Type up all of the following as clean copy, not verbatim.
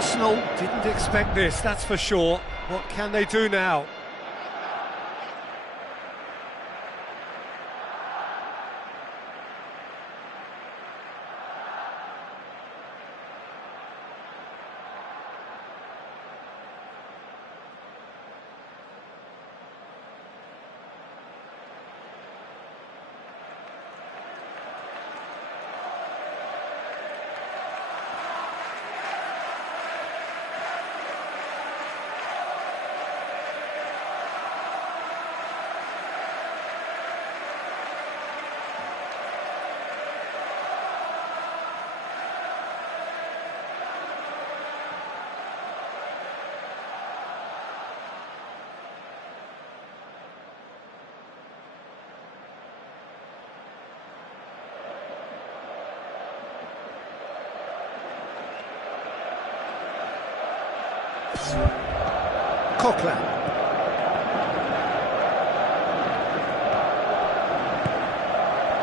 Arsenal didn't expect this, that's for sure. What can they do now? Coquelin.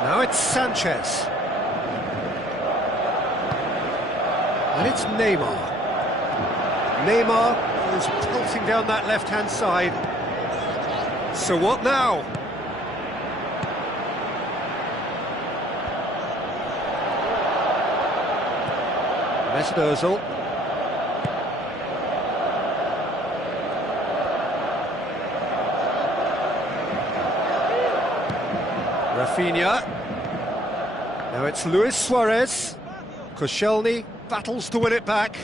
Now it's Sanchez. And it's Neymar. Neymar is pelting down that left-hand side. So what now? Mesut Ozil. Rafinha. Now it's Luis Suarez. Koscielny battles to win it back.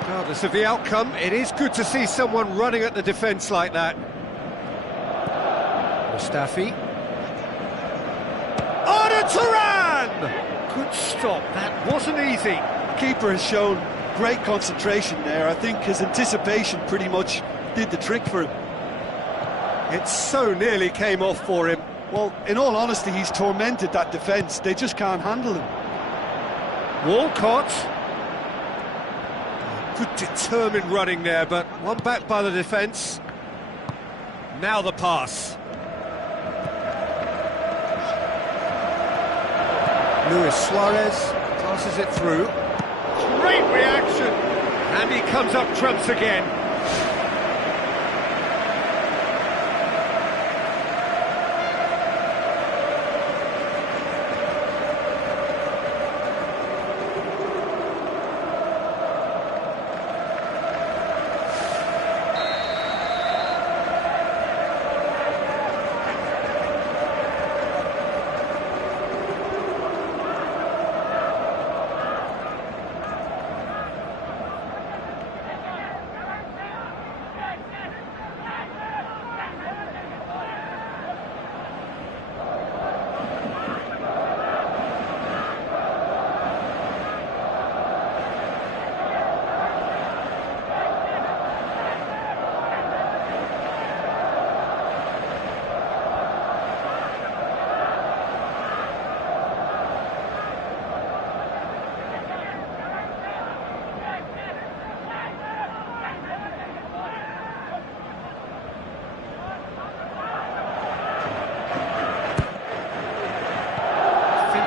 Regardless of the outcome, it is good to see someone running at the defence like that. Mustafi. Arda Turan! Good stop, that wasn't easy. Keeper has shown great concentration there. I think his anticipation pretty much did the trick for him. It so nearly came off for him. Well, in all honesty, he's tormented that defence. They just can't handle him. Walcott. Good determined running there, but one back by the defence. Now the pass. Luis Suarez passes it through. Great reaction! And he comes up trumps again.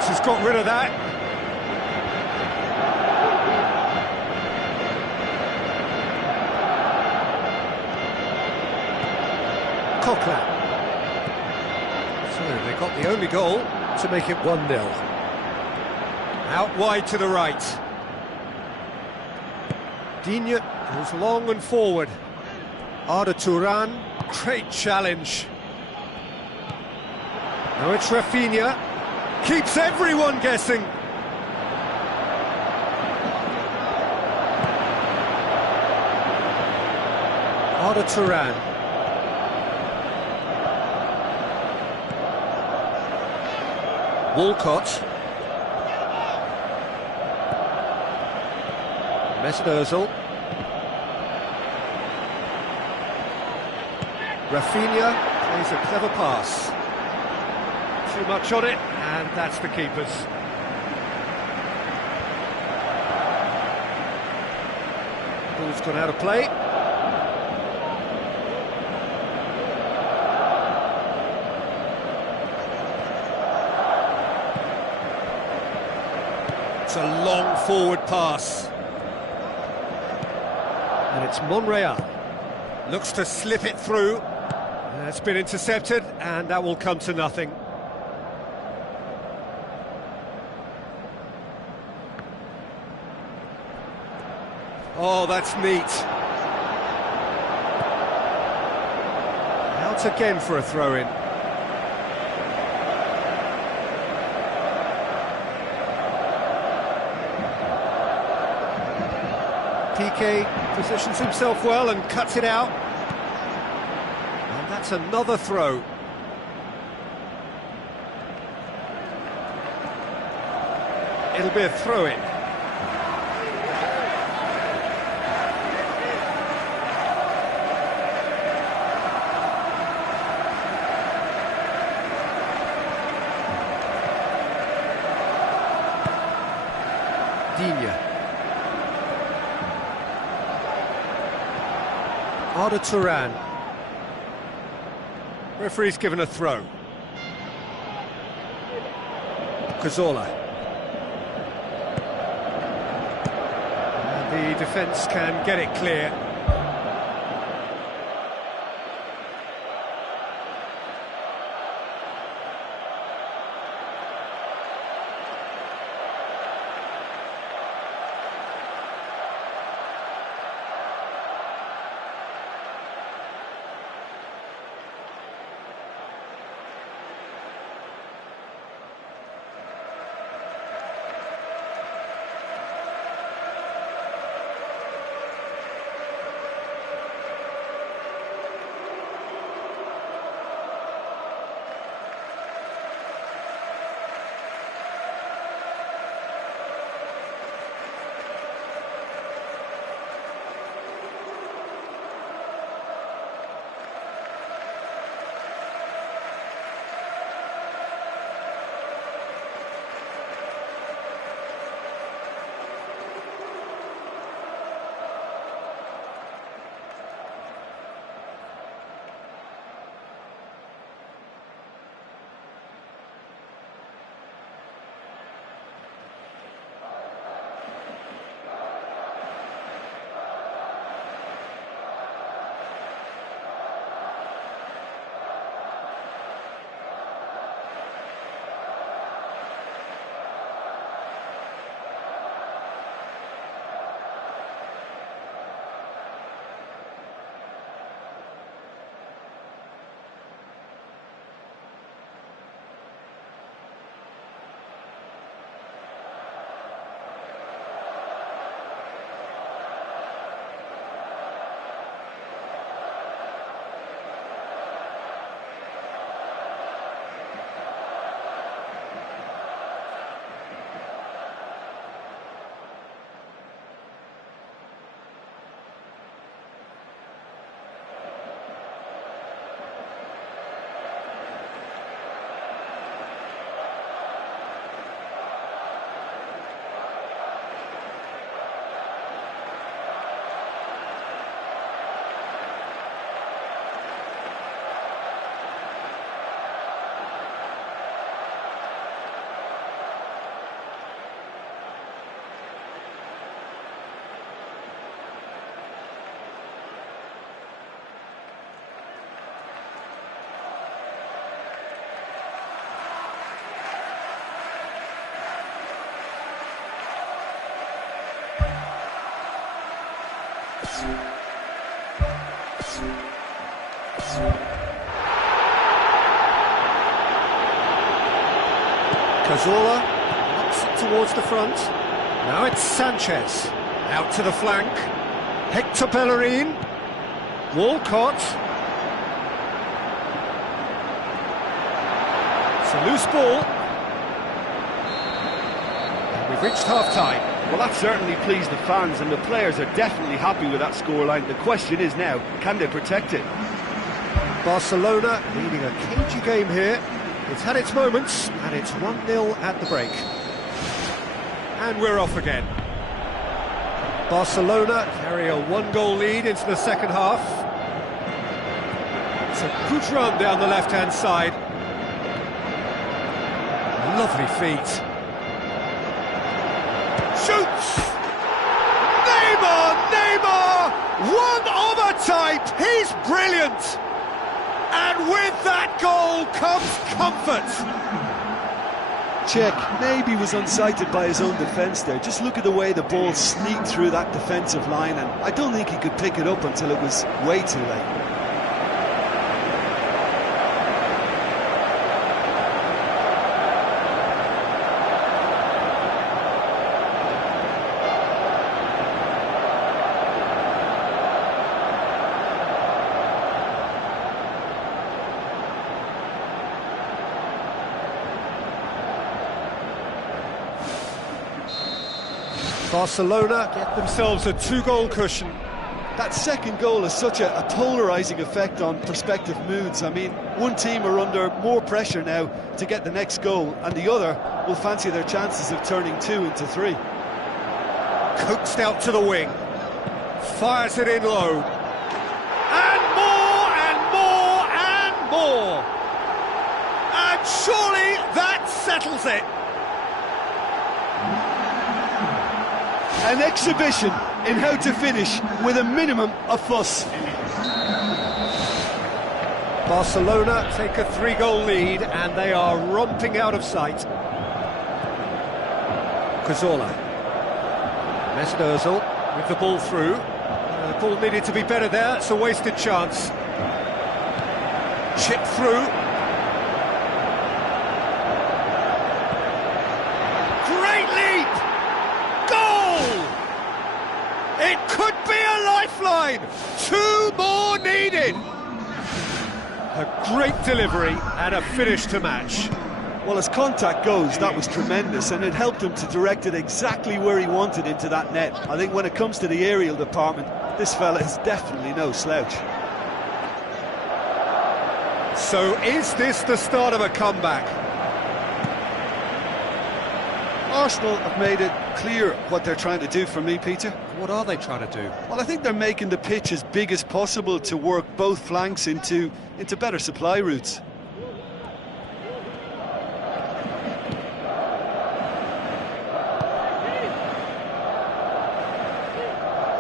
Has got rid of that. Coquelin. So they got the only goal to make it 1-0. Out wide to the right. Digne goes long and forward. Arda Turan, great challenge. Now it's Rafinha. Keeps everyone guessing. Arda Turan. Walcott. Mesut Ozil. Rafinha plays a clever pass. Too much on it, and that's the keeper's. Ball's gone out of play. a long forward pass. And it's Monreal. Looks to slip it through. It's been intercepted, and that will come to nothing. Oh, that's neat. Out again for a throw-in. PK positions himself well and cuts it out. And that's another throw. It'll be a throw-in. Arda Turan. Referee's given a throw. Cazorla. And the defence can get it clear. Cazorla knocks it towards the front. Now it's Sanchez. Out to the flank. Hector Bellerin. Walcott. It's a loose ball. And we've reached half-time. Well, that certainly pleased the fans, and the players are definitely happy with that scoreline. The question is now, can they protect it? Barcelona leading a cagey game here. It's had its moments, and it's 1-0 at the break. And we're off again. Barcelona carry a one-goal lead into the second half. It's a good run down the left-hand side. Lovely feet. Shoots! Neymar! Neymar! One of a type! He's brilliant! And with that goal comes comfort! Check, maybe was unsighted by his own defence there. Just look at the way the ball sneaked through that defensive line, and I don't think he could pick it up until it was way too late. Barcelona get themselves a 2-goal cushion. That second goal has such a polarising effect on prospective moods. I mean, one team are under more pressure now to get the next goal, and the other will fancy their chances of turning 2 into 3. Coaxed out to the wing. Fires it in low. And more, and more, and more. And surely that settles it. An exhibition in how to finish with a minimum of fuss. Barcelona take a 3-goal lead and they are romping out of sight. Cazorla. Mesut Ozil with the ball through. The ball needed to be better there, it's a wasted chance. Chip through. Great leap! Goal! It could be a lifeline! 2 more needed! A great delivery and a finish to match. Well, as contact goes, that was tremendous, and it helped him to direct it exactly where he wanted into that net. I think when it comes to the aerial department, this fella is definitely no slouch. So is this the start of a comeback? Arsenal have made it clear what they're trying to do for me, Peter. What are they trying to do? Well, I think they're making the pitch as big as possible to work both flanks into better supply routes.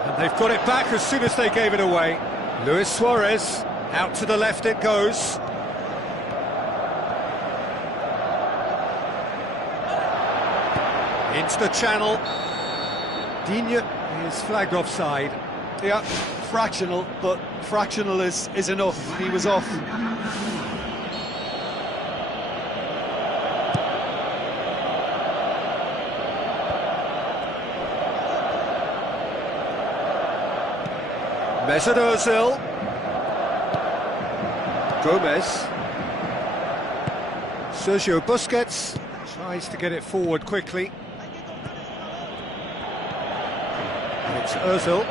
And they've got it back as soon as they gave it away. Luis Suarez, out to the left it goes. Into the channel. Digne is flagged offside. Yeah, fractional, but fractional is enough. He was off. Mesut Ozil. Gomez. Sergio Busquets tries to get it forward quickly. And it's Ozil.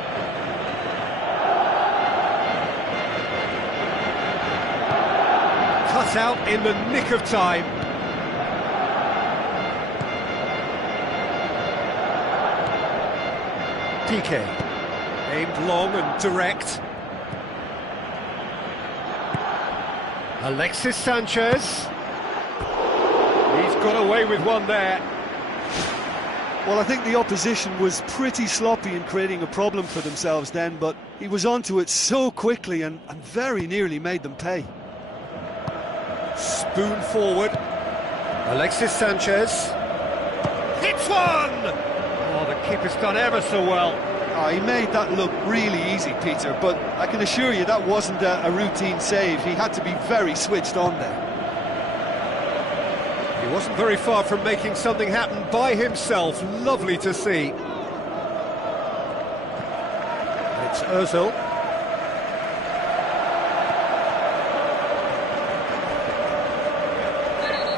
Cut out in the nick of time. Piqué. Aimed long and direct. Alexis Sanchez. He's got away with one there. Well, I think the opposition was pretty sloppy in creating a problem for themselves then, but he was onto it so quickly and very nearly made them pay. Spoon forward. Alexis Sanchez. Hits one! Oh, the keeper's done ever so well. Oh, he made that look really easy, Peter, but I can assure you that wasn't a routine save. He had to be very switched on there. He wasn't very far from making something happen by himself. Lovely to see. It's Ozil.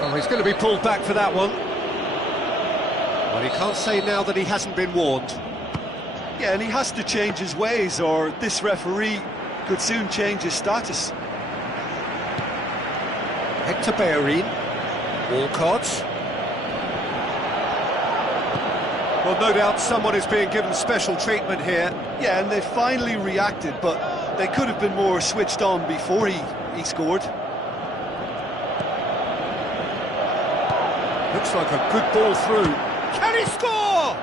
Oh, he's going to be pulled back for that one. Well, he can't say now that he hasn't been warned. Yeah, and he has to change his ways, or this referee could soon change his status. Hector Bellerin. Walcott. Well, no doubt someone is being given special treatment here. Yeah, and they finally reacted, but they could have been more switched on before he scored. Looks like a good ball through. Can he score?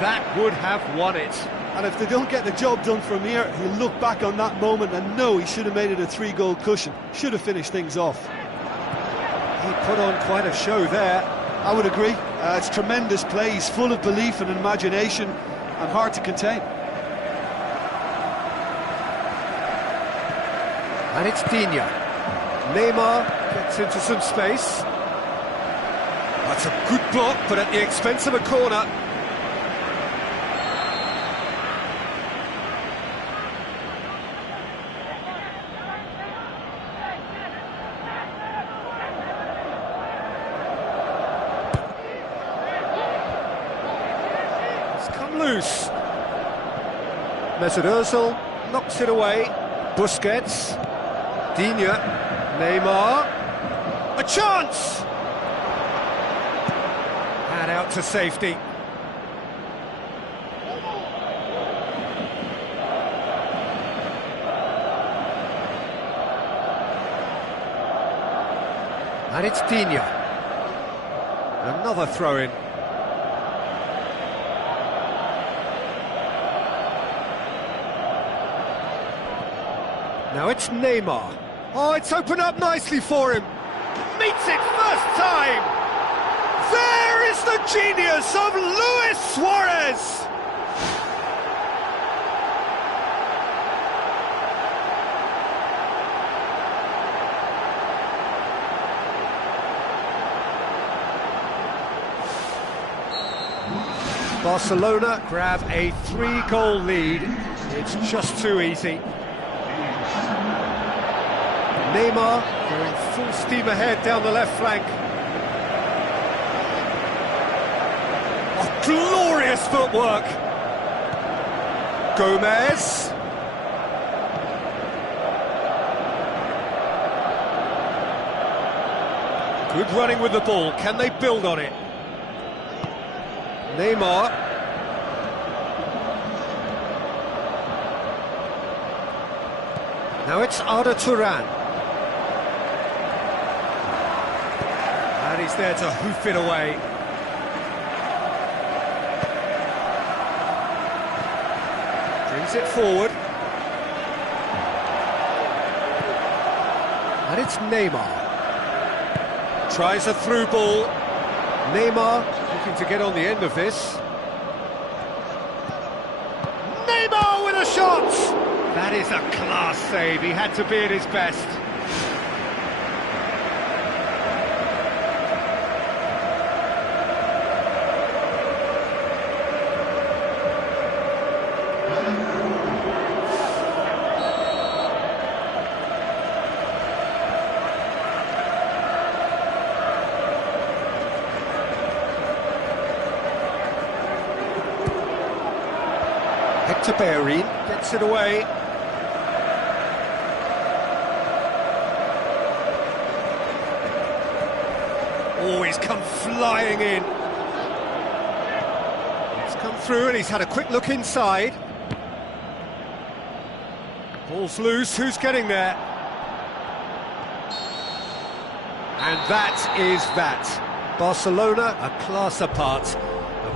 That would have won it. And if they don't get the job done from here, he'll look back on that moment and know he should have made it a 3-goal cushion. Should have finished things off. He put on quite a show there. I would agree. It's tremendous play. He's full of belief and imagination and hard to contain. And it's Digne. Neymar gets into some space. That's a good block, but at the expense of a corner. It's come loose. Mesut Ozil knocks it away. Busquets. Digne. Neymar. A chance! And out to safety. And it's Digne. Another throw-in. Now it's Neymar. Oh, it's opened up nicely for him. Meets it first time. There is the genius of Luis Suarez. Barcelona grab a 3-goal lead. It's just too easy. Neymar going full steam ahead down the left flank. Oh, glorious footwork. Gomez. Good running with the ball. Can they build on it? Neymar. Now it's Arda Turan. And he's there to hoof it away. Brings it forward. And it's Neymar. Tries a through ball. Neymar looking to get on the end of this. Neymar with a shot! That is a class save. He had to be at his best. Hector Bellerin gets it away. Oh, he's come flying in. It's come through and he's had a quick look inside. Ball's loose, who's getting there? And that is that. Barcelona, a class apart.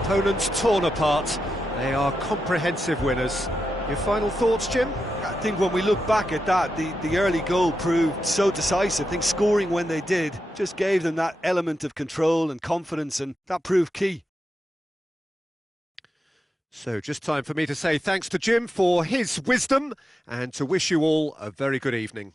Opponents torn apart. They are comprehensive winners. Your final thoughts, Jim? I think when we look back at that, the early goal proved so decisive. I think scoring when they did just gave them that element of control and confidence, and that proved key. So just time for me to say thanks to Jim for his wisdom and to wish you all a very good evening.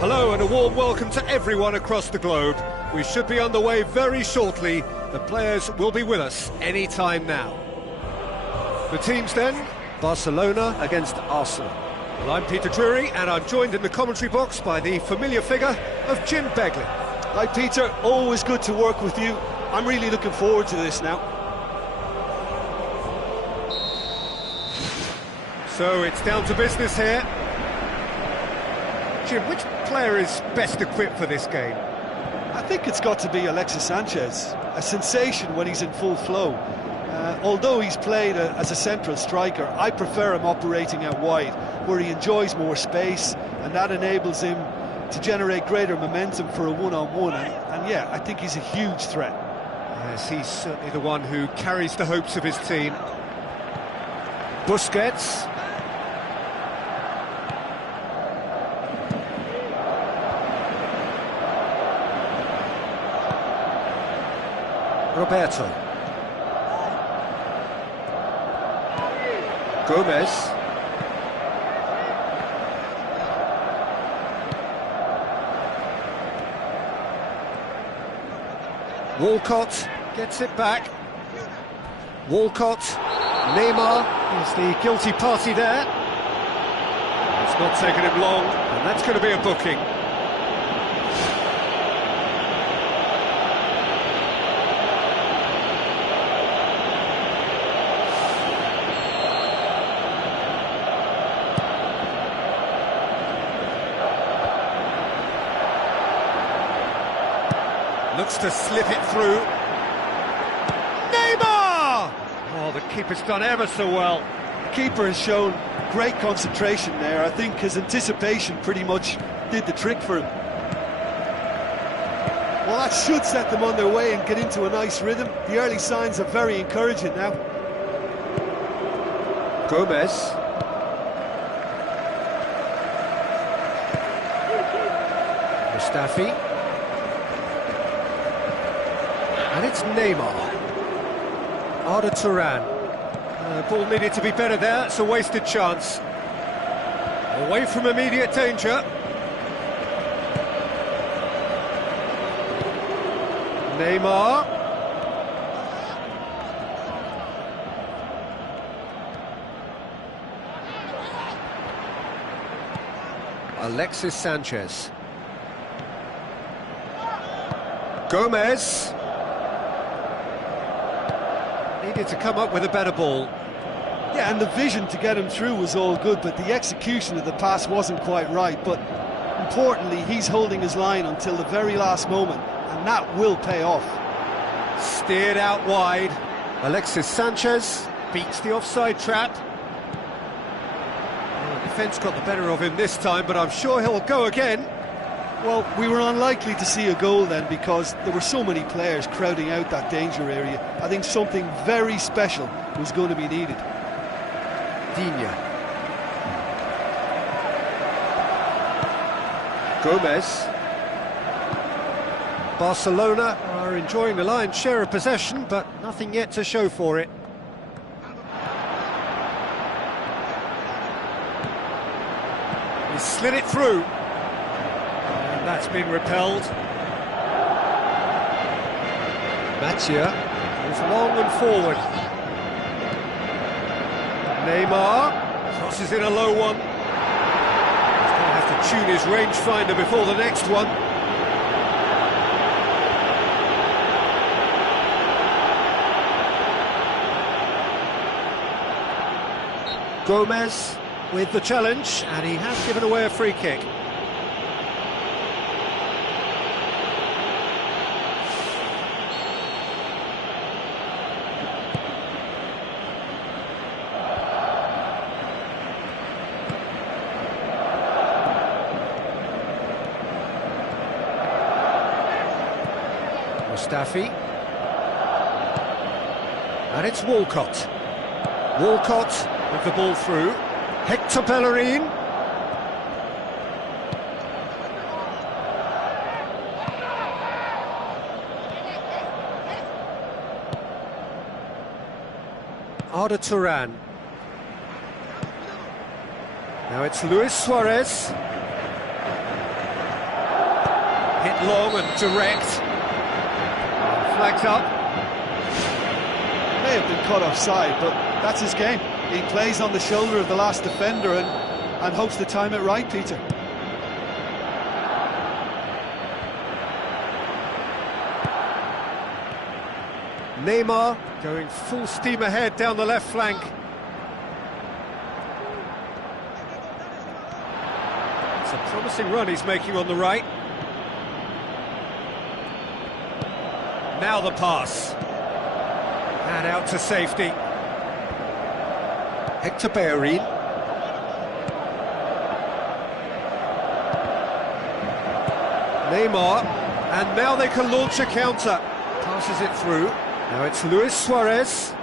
Hello and a warm welcome to everyone across the globe. We should be underway very shortly. The players will be with us any time now. The teams then, Barcelona against Arsenal. Well, I'm Peter Drury and I'm joined in the commentary box by the familiar figure of Jim Beglin. Hi Peter, always good to work with you. I'm really looking forward to this now. So it's down to business here. Jim, which player is best equipped for this game? I think it's got to be Alexis Sanchez, a sensation when he's in full flow. Although he's played as a central striker, I prefer him operating out wide, where he enjoys more space, and that enables him to generate greater momentum for a one-on-one. And yeah, I think he's a huge threat. Yes, he's certainly the one who carries the hopes of his team. Busquets. Roberto. Gomez. Walcott gets it back. Walcott. Neymar is the guilty party there. It's not taken him long, and that's going to be a booking. Looks to slip it through. Neymar! Oh, the keeper's done ever so well. The keeper has shown great concentration there. I think his anticipation pretty much did the trick for him. Well, that should set them on their way and get into a nice rhythm. The early signs are very encouraging now. Gomez. Mustafi. And it's Neymar. Arda Turan. Ball needed to be better there, it's a wasted chance. Away from immediate danger. Neymar. Alexis Sanchez. Gomez. Needed to come up with a better ball. Yeah, and the vision to get him through was all good, but the execution of the pass wasn't quite right. But importantly, he's holding his line until the very last moment, and that will pay off. Steered out wide. Alexis Sanchez beats the offside trap. Well, the defence got the better of him this time, but I'm sure he'll go again. Well, we were unlikely to see a goal then because there were so many players crowding out that danger area. I think something very special was going to be needed. Digne. Gomez. Barcelona are enjoying the lion's share of possession, but nothing yet to show for it. He slid it through. And that's been repelled. Mathieu is long and forward. Neymar crosses in a low one. He's going to have to tune his rangefinder before the next one. Gomez with the challenge, and he has given away a free kick. Mustafi. And it's Walcott. Walcott with the ball through. Hector Bellerin. Arda Turan. Now it's Luis Suarez. Hit long and direct. Flags up. May have been caught offside, but that's his game. He plays on the shoulder of the last defender and hopes to time it right, Peter. Neymar going full steam ahead down the left flank. It's a promising run he's making on the right. Now the pass. And out to safety. Hector Bellerin. Neymar. And now they can launch a counter. Passes it through. Now it's Luis Suarez.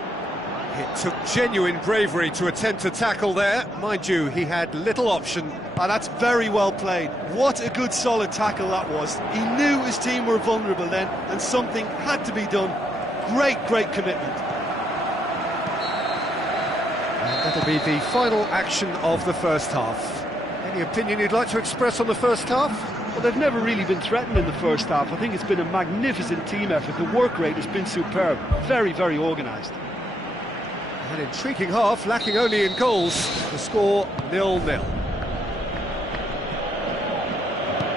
It took genuine bravery to attempt to tackle there. Mind you, he had little option. And that's very well played. What a good solid tackle that was. He knew his team were vulnerable then, and something had to be done. Great commitment. And that'll be the final action of the first half. Any opinion you'd like to express on the first half? Well, they've never really been threatened in the first half. I think it's been a magnificent team effort. The work rate has been superb. Very organised. An intriguing half, lacking only in goals. The score 0-0.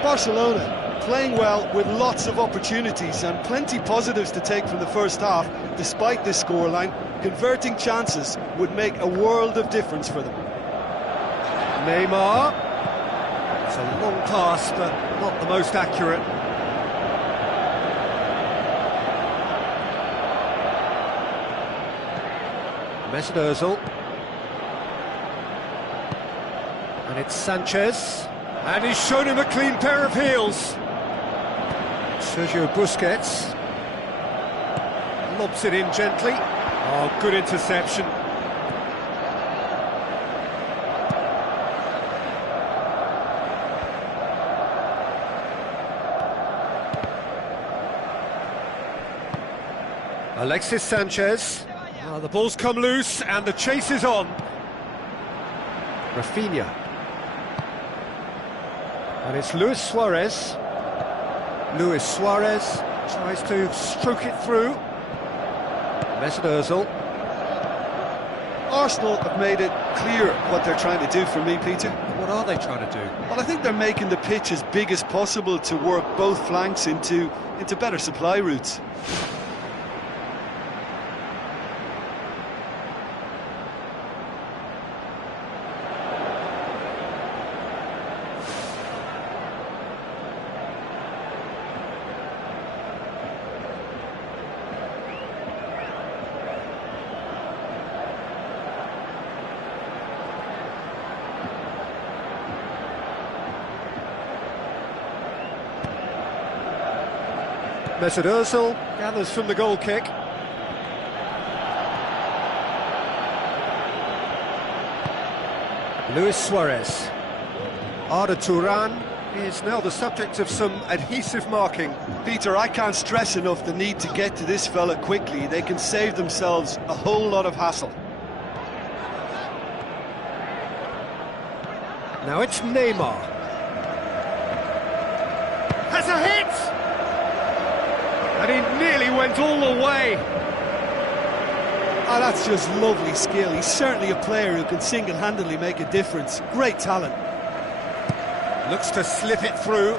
Barcelona playing well with lots of opportunities and plenty positives to take from the first half. Despite this scoreline, converting chances would make a world of difference for them. Neymar. It's a long pass, but not the most accurate. Mesut Ozil. And it's Sanchez. And he's shown him a clean pair of heels. Sergio Busquets. Lobs it in gently. Oh, good interception. Alexis Sanchez. Oh, the ball's come loose and the chase is on. Rafinha. And it's Luis Suarez. Luis Suarez tries to stroke it through. Mesut Ozil. Arsenal have made it clear what they're trying to do for me, Peter. What are they trying to do? Well, I think they're making the pitch as big as possible to work both flanks into better supply routes. Mesut Ozil gathers from the goal kick. Luis Suarez. Arda Turan is now the subject of some adhesive marking. Peter, I can't stress enough the need to get to this fella quickly. They can save themselves a whole lot of hassle. Now it's Neymar. Has a hit! And he nearly went all the way. Oh, that's just lovely skill. He's certainly a player who can single-handedly make a difference. Great talent. Looks to slip it through.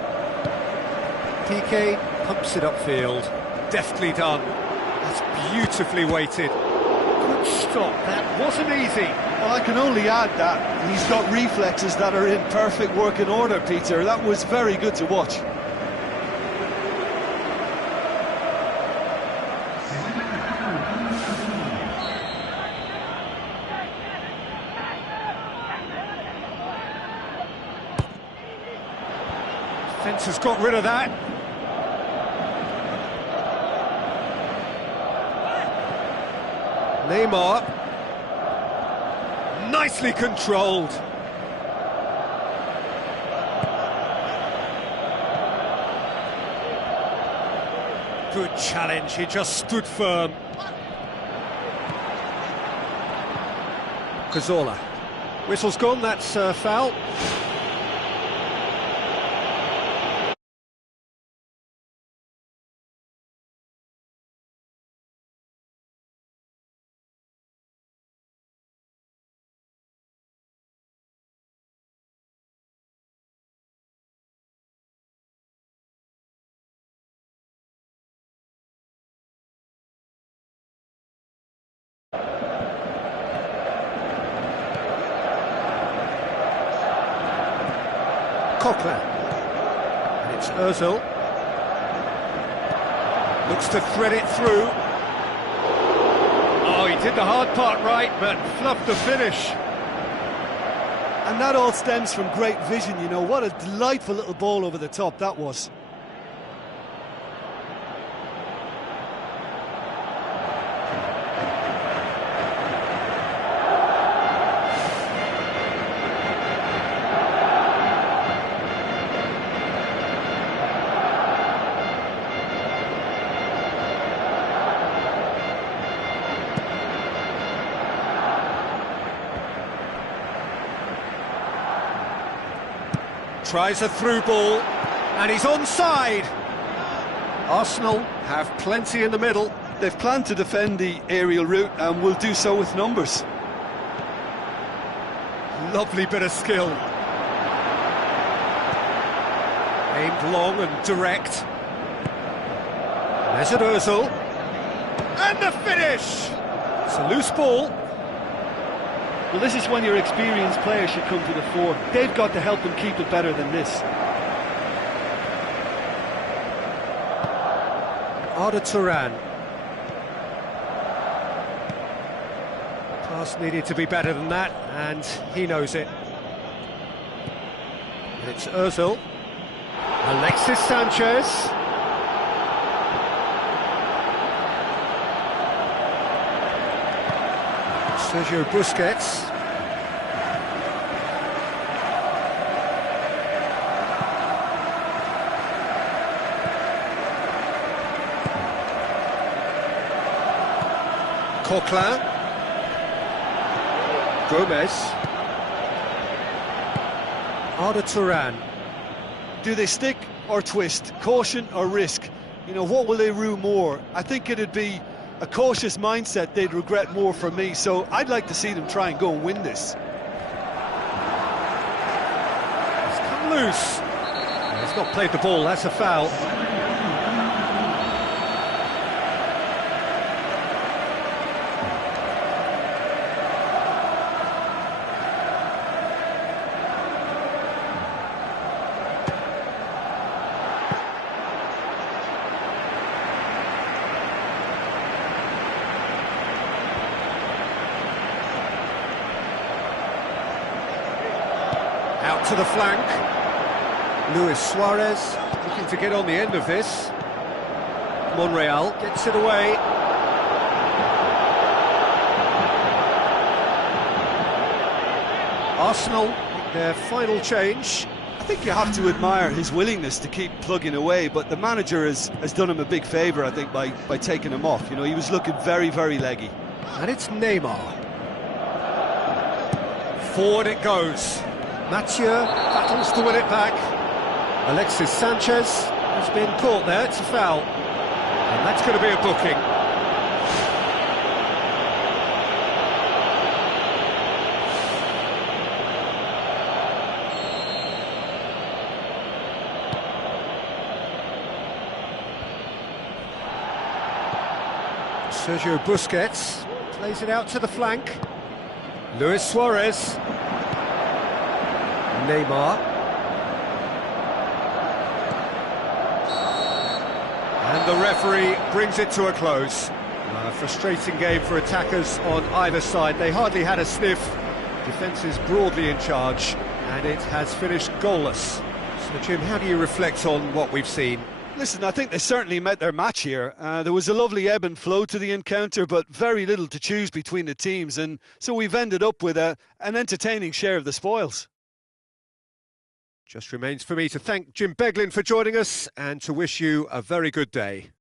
PK pumps it upfield. Deftly done. That's beautifully weighted. Good stop. That wasn't easy. Well, I can only add that he's got reflexes that are in perfect working order, Peter. That was very good to watch. Fence has got rid of that. Neymar. Nicely controlled. Good challenge, he just stood firm. Cazorla. Whistle's gone, that's foul. Coquelin. And it's Ozil. Looks to thread it through. Oh, he did the hard part right, but fluffed the finish. And that all stems from great vision, you know. What a delightful little ball over the top that was. Tries a through ball, and he's onside. Arsenal have plenty in the middle. They've planned to defend the aerial route and will do so with numbers. Lovely bit of skill. Aimed long and direct. There's Ozil. And the finish! It's a loose ball. Well, this is when your experienced players should come to the fore. They've got to help them keep it better than this. Arda Turan. Pass needed to be better than that, and he knows it. And it's Ozil. Alexis Sanchez. Sergio Busquets. Coquelin. Gomez. Arda Turan. Do they stick or twist? Caution or risk? You know, what will they rue more? I think it'd be a cautious mindset they'd regret more for me, so I'd like to see them try and go and win this. It's come loose. He's not played the ball, that's a foul. Out to the flank. Luis Suarez looking to get on the end of this. Monreal gets it away. Arsenal make their final change. I think you have to admire his willingness to keep plugging away, but the manager has done him a big favour, I think, by taking him off. You know, he was looking very, very leggy. And it's Neymar. Forward it goes. Mathieu battles to win it back. Alexis Sanchez has been caught there, it's a foul. And that's going to be a booking. Sergio Busquets plays it out to the flank. Luis Suarez. Neymar. And the referee brings it to a close. A frustrating game for attackers on either side. They hardly had a sniff. Defence is broadly in charge, and it has finished goalless. So, Jim, how do you reflect on what we've seen? Listen, I think they certainly met their match here. There was a lovely ebb and flow to the encounter, but very little to choose between the teams, and so we've ended up with an entertaining share of the spoils. Just remains for me to thank Jim Beglin for joining us and to wish you a very good day.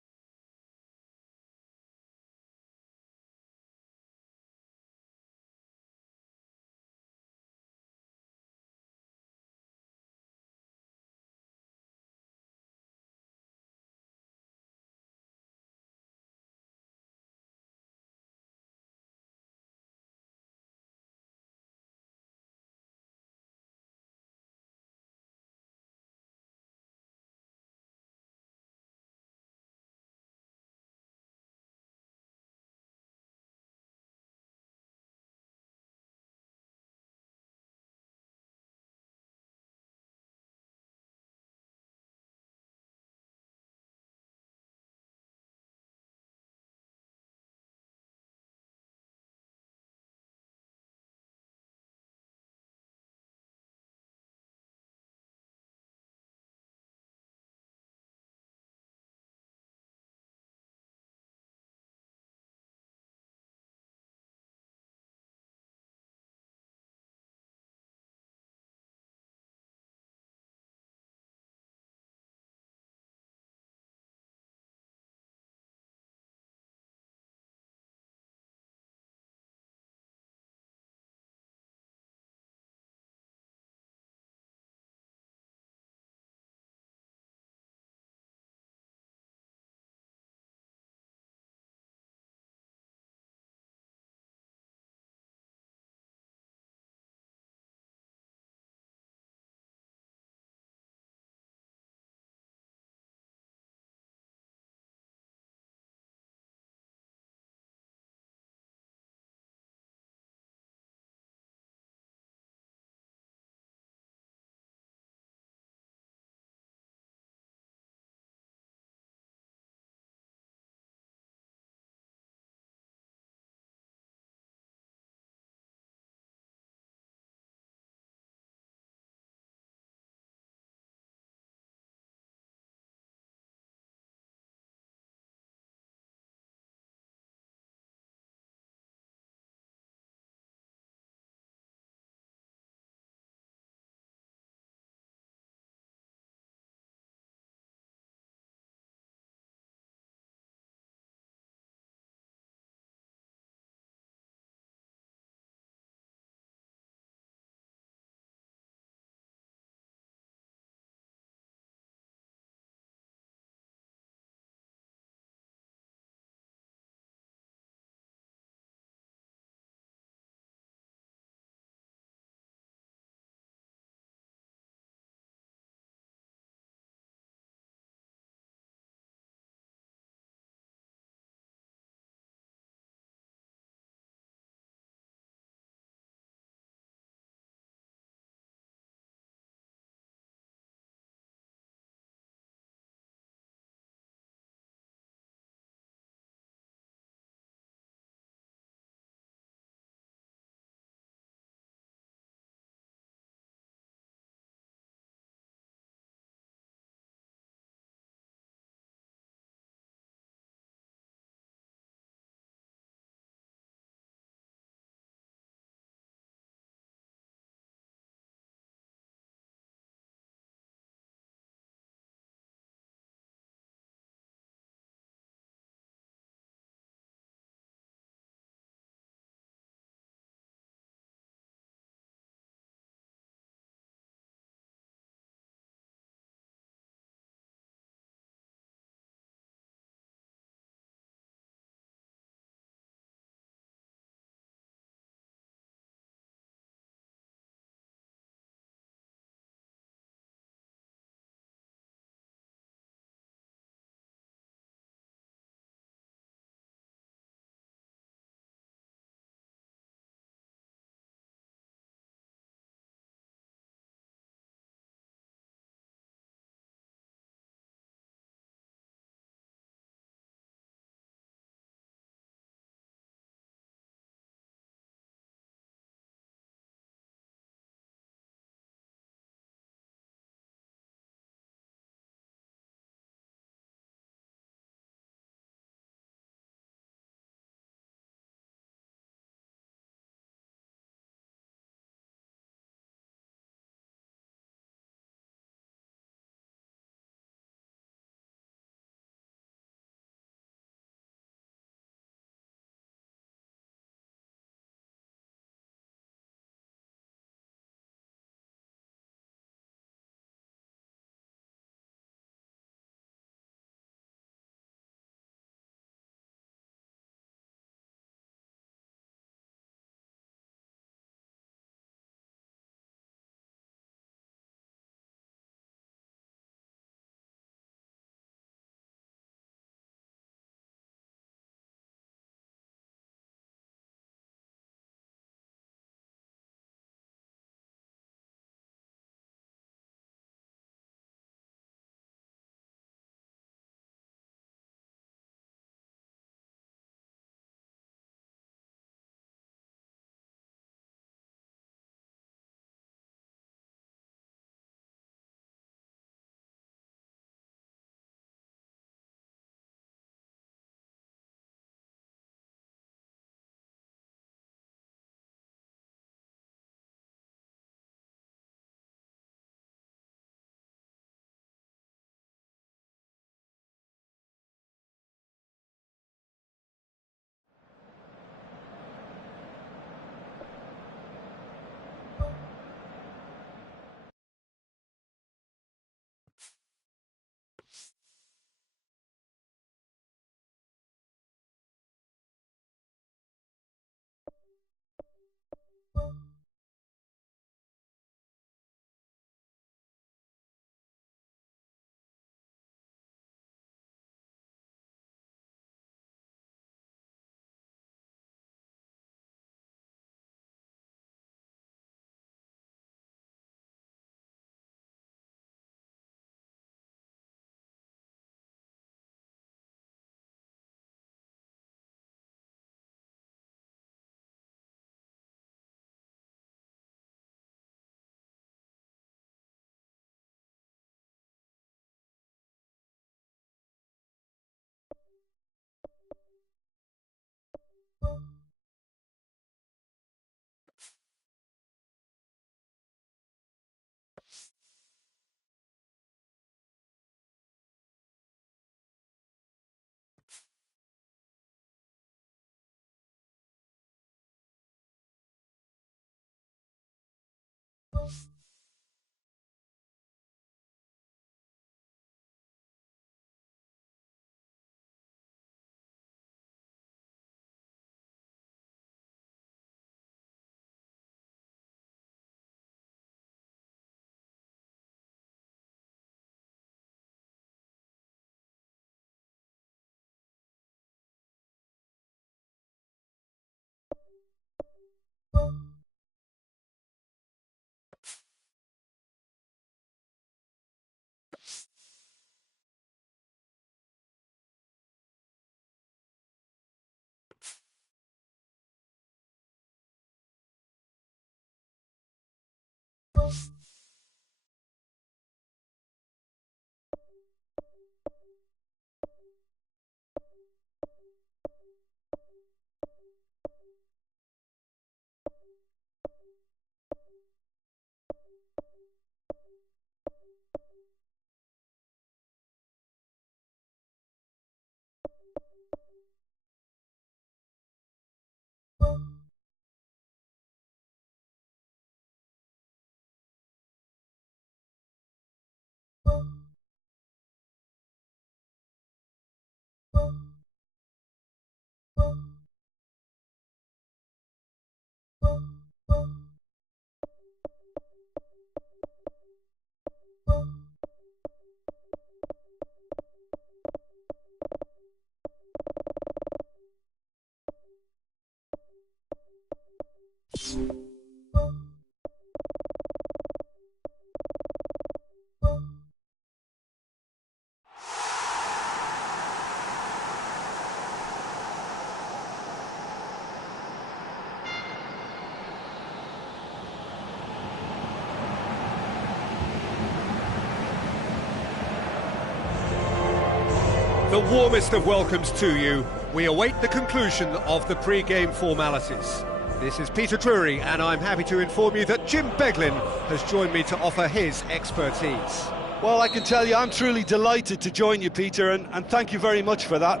The warmest of welcomes to you. We await the conclusion of the pre-game formalities. This is Peter Drury, and I'm happy to inform you that Jim Beglin has joined me to offer his expertise. Well, I can tell you I'm truly delighted to join you, Peter, and thank you very much for that.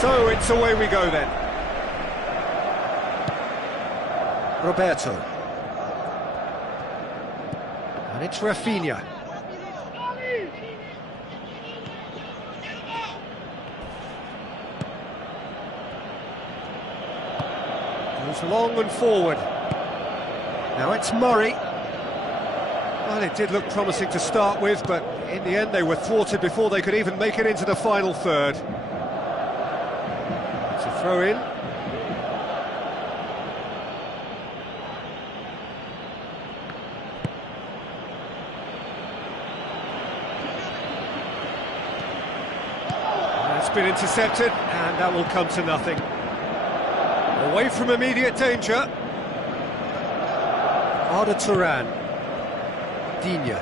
So it's away we go then. Roberto. And it's Rafinha. Goes long and forward. Now it's Murray. Well, it did look promising to start with, but in the end they were thwarted before they could even make it into the final third. Throw in. It's been intercepted, and that will come to nothing. Away from immediate danger. Arda Turan. Digne.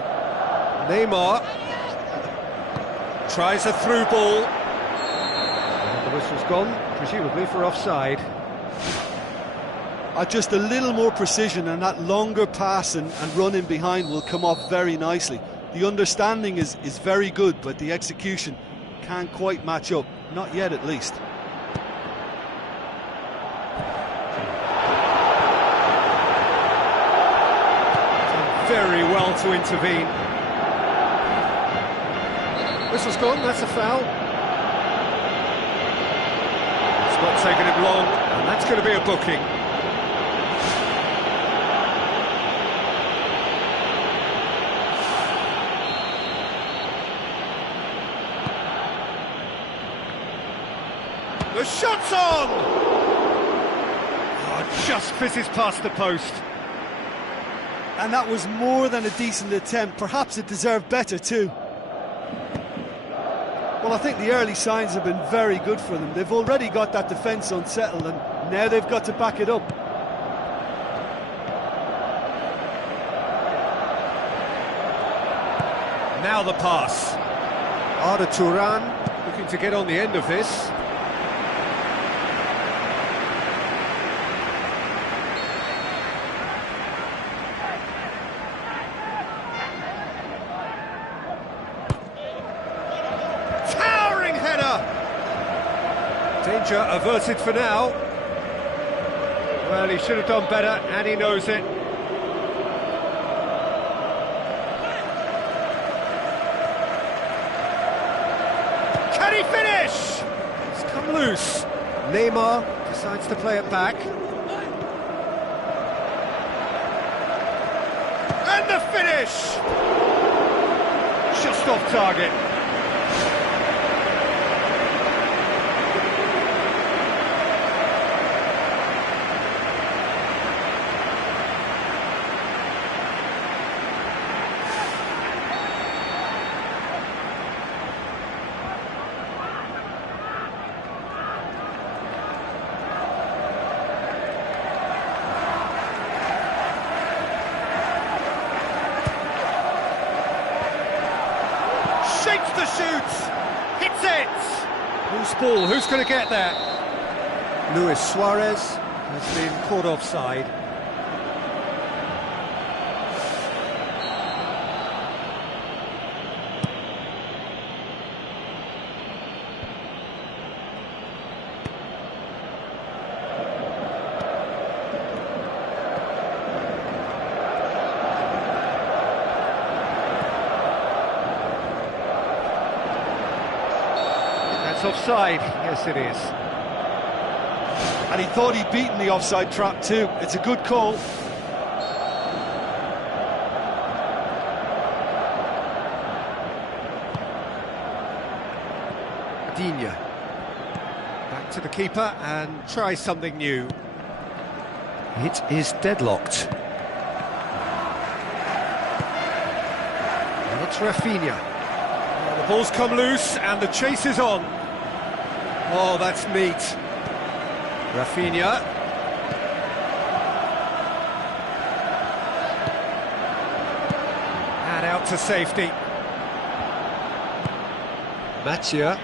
Neymar. Tries a through ball. And the whistle's gone. Presumably for offside. Just a little more precision, and that longer pass and run in behind will come off very nicely. The understanding is very good, but the execution can't quite match up. Not yet, at least. Done very well to intervene. Whistle's gone, that's a foul. Not taking him long, and that's going to be a booking. The shot's on! Oh, just fizzes past the post. And that was more than a decent attempt. Perhaps it deserved better too. Well, I think the early signs have been very good for them. They've already got that defence unsettled, and now they've got to back it up. Now the pass. Arda Turan looking to get on the end of this. Danger averted for now. Well, he should have done better, and he knows it. Can he finish? It's come loose. Neymar decides to play it back. And the finish! Just off target. Shapes the shoot, hits it! Who's ball, who's going to get there? Luis Suarez has been caught offside. Offside, yes it is. And he thought he'd beaten the offside trap too. It's a good call. Digne. Back to the keeper and try something new. It is deadlocked. And it's Rafinha. The ball's come loose and the chase is on. Oh, that's neat. Rafinha. And out to safety. Mathieu.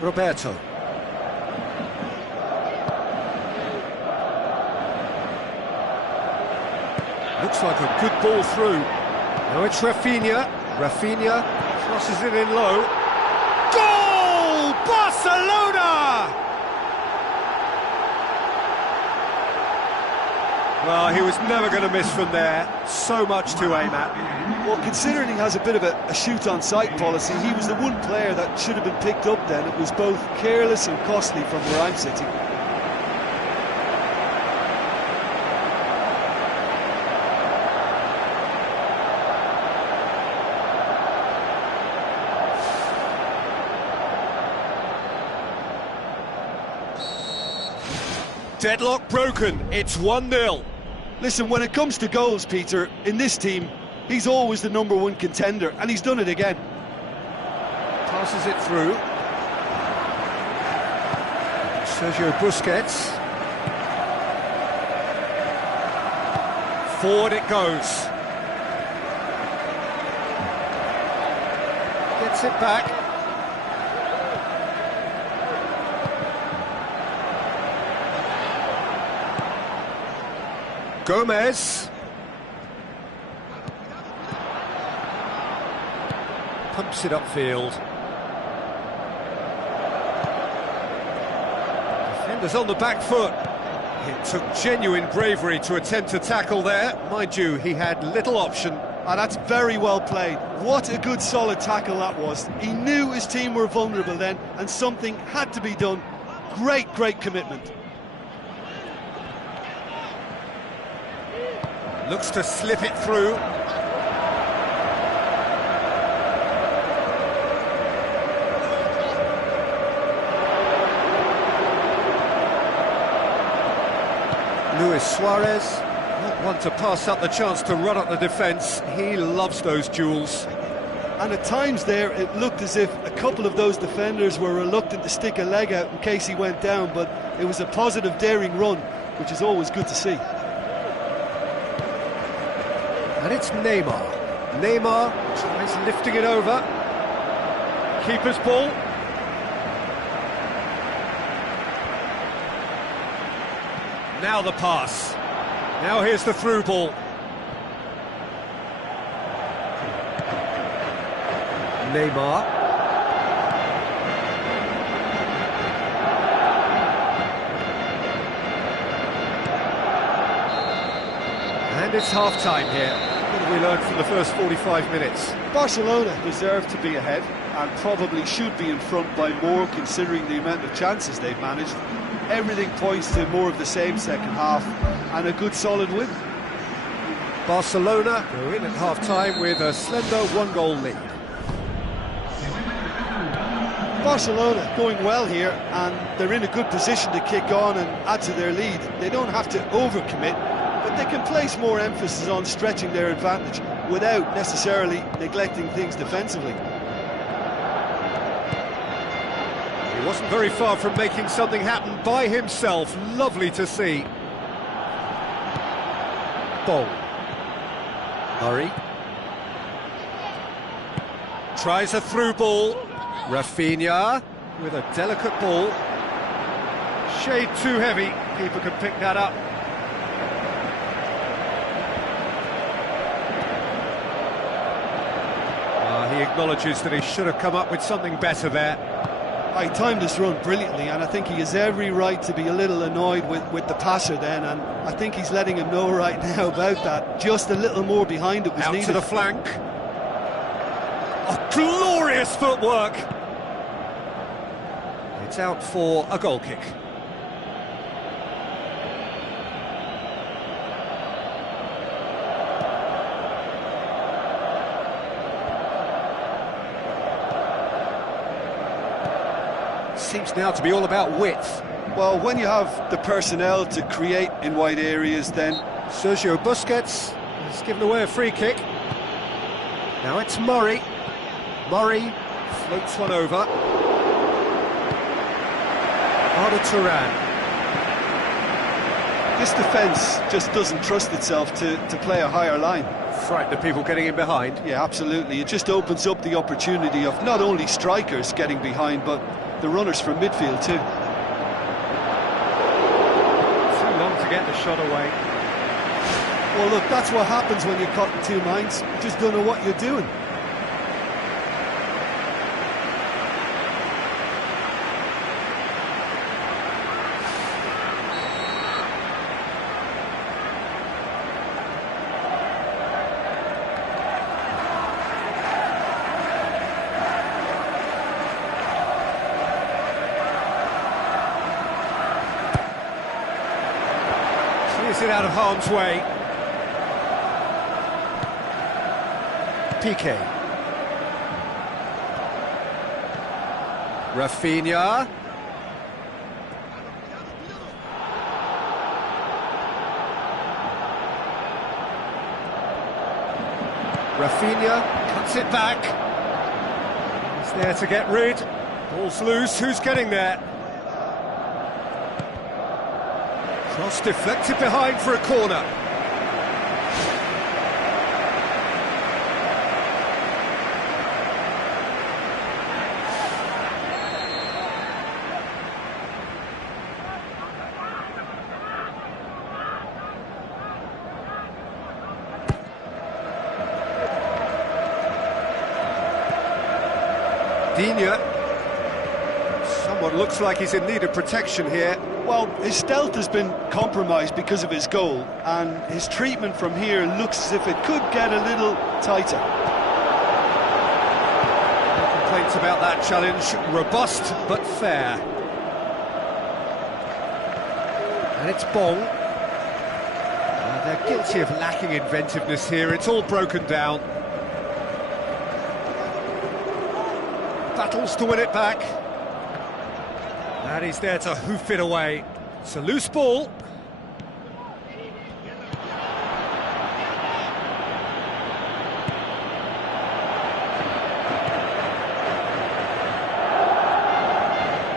Roberto. Looks like a good ball through. Now it's Rafinha. Rafinha crosses it in low. Goal! Barcelona! Well, he was never going to miss from there. So much to aim at. Well, considering he has a bit of a shoot-on-sight policy, he was the one player that should have been picked up then. It was both careless and costly from where I'm sitting. Deadlock broken, it's 1-0. Listen, when it comes to goals, Peter, in this team, he's always the #1 contender, and he's done it again. Passes it through. Sergio Busquets. Forward it goes. Gets it back. Gomez. Pumps it upfield. Defenders on the back foot. It took genuine bravery to attempt to tackle there. Mind you, he had little option. And that's very well played. What a good solid tackle that was. He knew his team were vulnerable then, and something had to be done. Great commitment. Looks to slip it through. Luis Suarez, not one to pass up the chance to run up the defence. He loves those duels. And at times there, it looked as if a couple of those defenders were reluctant to stick a leg out in case he went down, but it was a positive, daring run, which is always good to see. And it's Neymar. Neymar tries lifting it over. Keeper's ball. Now the pass. Now here's the through ball. Neymar. And it's half-time here. What have we learned from the first 45 minutes? Barcelona deserve to be ahead and probably should be in front by more, considering the amount of chances they've managed. Everything points to more of the same second half and a good solid win. Barcelona go in at half-time with a slender one-goal lead. Barcelona going well here, and they're in a good position to kick on and add to their lead. They don't have to overcommit, but they can place more emphasis on stretching their advantage without necessarily neglecting things defensively. He wasn't very far from making something happen by himself. Lovely to see. Ball. Murray. Tries a through ball. Rafinha with a delicate ball. Shade too heavy. Keeper can pick that up. He acknowledges that he should have come up with something better there. He timed this run brilliantly, and I think he has every right to be a little annoyed with the passer then, and I think he's letting him know right now about that. Just a little more behind it was Out needed. to the flank. Oh, glorious footwork! It's out for a goal kick. Seems now to be all about width. Well, when you have the personnel to create in wide areas, then Sergio Busquets has given away a free kick. Now it's Murray. Murray floats one over. Arda Turan. this defence just doesn't trust itself to play a higher line. Frighten the people getting in behind. Yeah, absolutely. It just opens up the opportunity of not only strikers getting behind, but the runners from midfield too. Too long to get the shot away. Well, look, that's what happens when you're caught in two minds. You just don't know what you're doing. Clears it out of harm's way. Piqué. Rafinha. Rafinha cuts it back. He's there to get rid. Ball's loose. Who's getting there? Cross deflected behind for a corner. Digne. Someone looks like he's in need of protection here. Well, his stealth has been compromised because of his goal, and his treatment from here looks as if it could get a little tighter. No complaints about that challenge. Robust but fair. And it's Bong. They're guilty of lacking inventiveness here. It's all broken down. Battles to win it back. And he's there to hoof it away. It's a loose ball.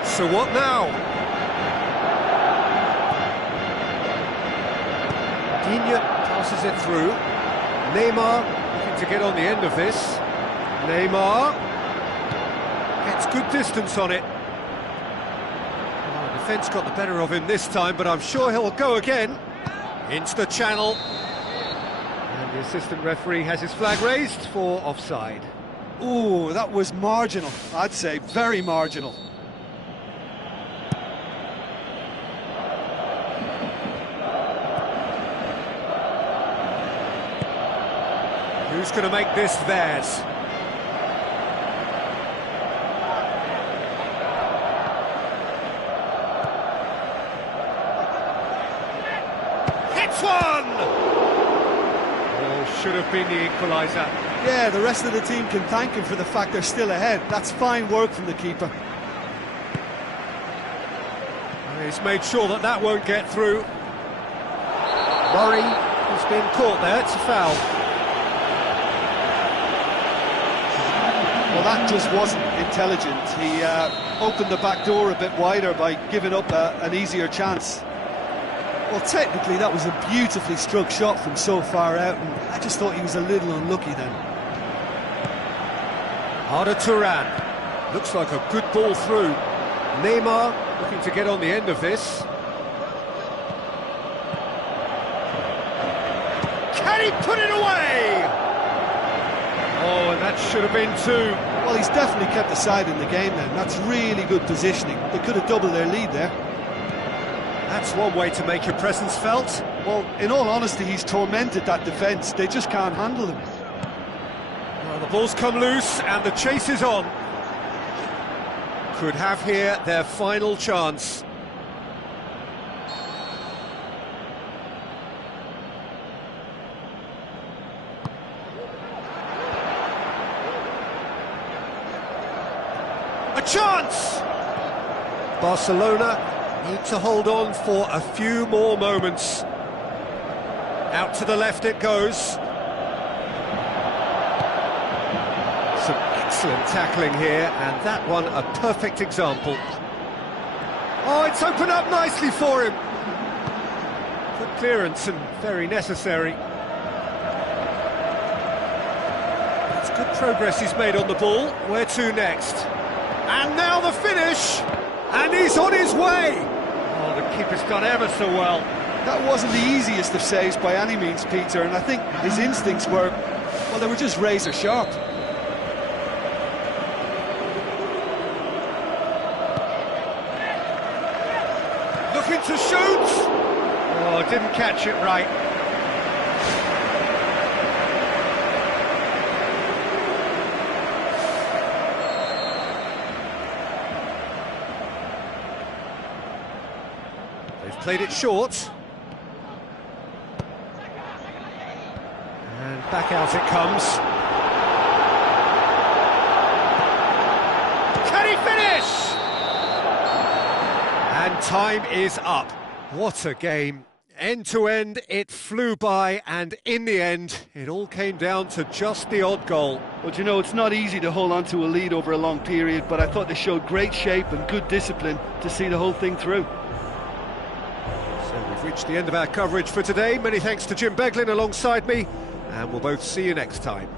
So what now? Digne passes it through. Neymar looking to get on the end of this. Neymar gets good distance on it. Defence got the better of him this time, but I'm sure he'll go again. Into the channel. And the assistant referee has his flag raised for offside. Ooh, that was marginal, I'd say, very marginal. Who's going to make this theirs? Hits one! Oh, should have been the equaliser. Yeah, the rest of the team can thank him for the fact they're still ahead. That's fine work from the keeper. He's made sure that that won't get through. Murray has been caught there, it's a foul. Well, that just wasn't intelligent. He opened the back door a bit wider by giving up an easier chance. Well, technically that was a beautifully struck shot from so far out, and I just thought he was a little unlucky then. Arda Turan, looks like a good ball through. Neymar looking to get on the end of this. Can he put it away? Oh, and that should have been two. Well, he's definitely kept the side in the game then. That's really good positioning. They could have doubled their lead there. That's one way to make your presence felt. Well, in all honesty, he's tormented that defence. They just can't handle him. Well, the ball's come loose and the chase is on. Could have here their final chance. A chance! Barcelona need to hold on for a few more moments. Out to the left it goes. Some excellent tackling here, and that one a perfect example. Oh, it's opened up nicely for him. Good clearance and very necessary. It's good progress he's made on the ball. Where to next? And now the finish! And he's on his way! Oh, the keeper's done ever so well. That wasn't the easiest of saves by any means, Peter, and I think his instincts were, well, they were just razor sharp. Looking to shoot! Oh, didn't catch it right. They've played it short. And back out it comes. Can he finish? And time is up. What a game. End to end, it flew by, and in the end, it all came down to just the odd goal. Well, you know, it's not easy to hold on to a lead over a long period, but I thought they showed great shape and good discipline to see the whole thing through. So we've reached the end of our coverage for today. Many thanks to Jim Beglin alongside me, and we'll both see you next time.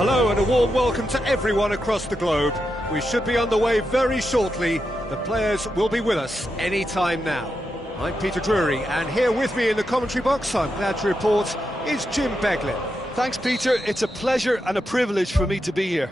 Hello and a warm welcome to everyone across the globe. We should be on the way very shortly. The players will be with us any time now. I'm Peter Drury, and here with me in the commentary box, I'm glad to report, is Jim Beglin. Thanks, Peter. It's a pleasure and a privilege for me to be here.